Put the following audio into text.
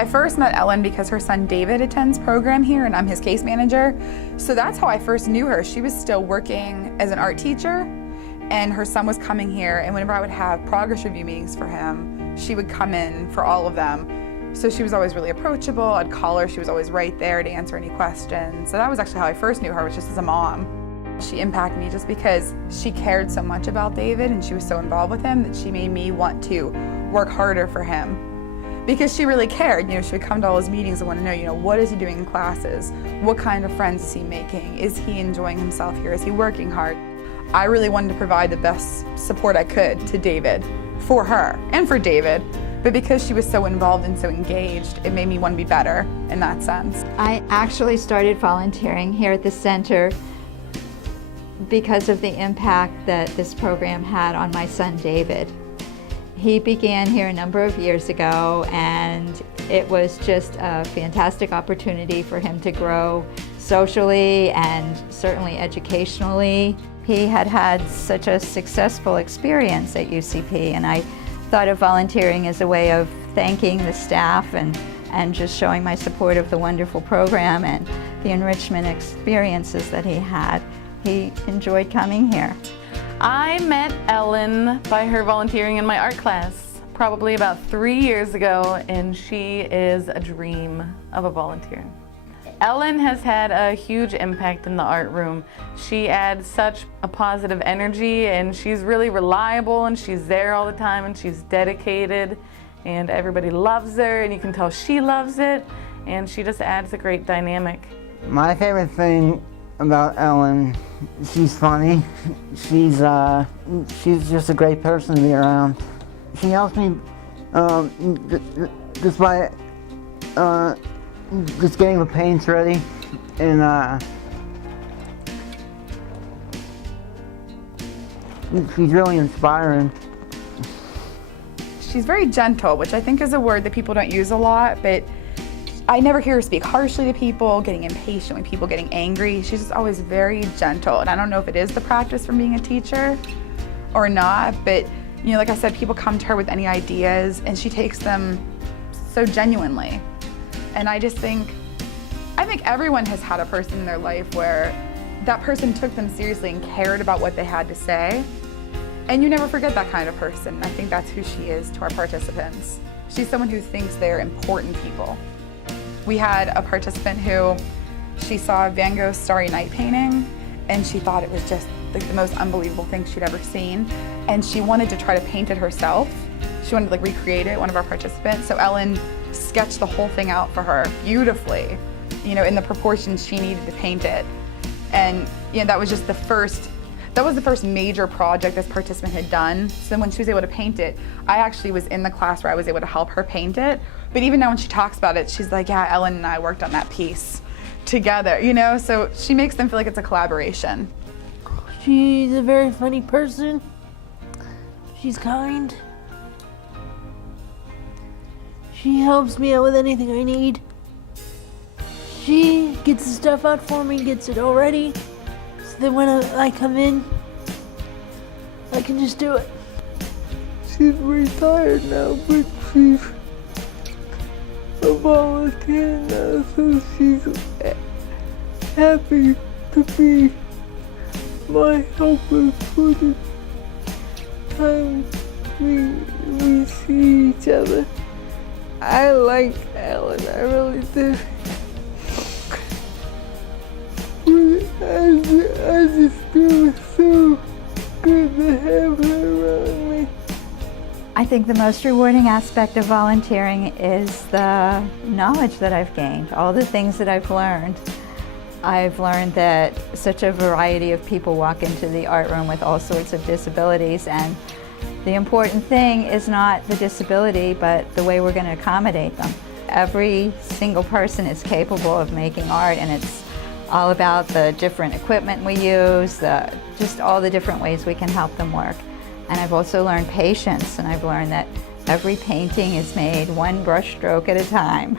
I first met Ellen because her son David attends program here and I'm his case manager. So that's how I first knew her. She was still working as an art teacher and her son was coming here, and whenever I would have progress review meetings for him, she would come in for all of them. So she was always really approachable. I'd call her, she was always right there to answer any questions. So that was actually how I first knew her, was just as a mom. She impacted me just because she cared so much about David and she was so involved with him that she made me want to work harder for him. Because she really cared. She would come to all his meetings and want to know, what is he doing in classes? What kind of friends is he making? Is he enjoying himself here? Is he working hard? I really wanted to provide the best support I could to David, for her and for David. But because she was so involved and so engaged, it made me want to be better in that sense. I actually started volunteering here at the center because of the impact that this program had on my son David. He began here a number of years ago, and it was just a fantastic opportunity for him to grow socially and certainly educationally. He had had such a successful experience at UCP, and I thought of volunteering as a way of thanking the staff and just showing my support of the wonderful program and the enrichment experiences that he had. He enjoyed coming here. I met Ellen by her volunteering in my art class probably about 3 years ago, and she is a dream of a volunteer. Ellen has had a huge impact in the art room. She adds such a positive energy, and she's really reliable, and she's there all the time, and she's dedicated, and everybody loves her, and you can tell she loves it, and she just adds a great dynamic. My favorite thing about Ellen, she's funny. She's just a great person to be around. She helps me just by just getting the paints ready, and she's really inspiring. She's very gentle, which I think is a word that people don't use a lot, but I never hear her speak harshly to people, getting impatient when people getting angry. She's just always very gentle, and I don't know if it is the practice from being a teacher or not, but like I said, people come to her with any ideas and she takes them so genuinely. And I think everyone has had a person in their life where that person took them seriously and cared about what they had to say. And you never forget that kind of person. I think that's who she is to our participants. She's someone who thinks they're important people. We had a participant who, she saw Van Gogh's Starry Night painting and she thought it was just like the most unbelievable thing she'd ever seen. And she wanted to try to paint it herself. She wanted to recreate it, one of our participants. So Ellen sketched the whole thing out for her beautifully, in the proportions she needed to paint it. And that was just the first major project this participant had done. So when she was able to paint it, I actually was in the class where I was able to help her paint it. But even now when she talks about it, she's like, yeah, Ellen and I worked on that piece together, so she makes them feel like it's a collaboration. She's a very funny person. She's kind. She helps me out with anything I need. She gets the stuff out for me, gets it all ready, so that when I come in, I can just do it. She's retired now, but she's a volunteer now, so she's happy to be my helper for the time we see each other. I like Ellen, I really do. I just feel so good to have her around me. I think the most rewarding aspect of volunteering is the knowledge that I've gained, all the things that I've learned. I've learned that such a variety of people walk into the art room with all sorts of disabilities, and the important thing is not the disability, but the way we're going to accommodate them. Every single person is capable of making art, and it's all about the different equipment we use, just all the different ways we can help them work. And I've also learned patience, and I've learned that every painting is made one brush stroke at a time.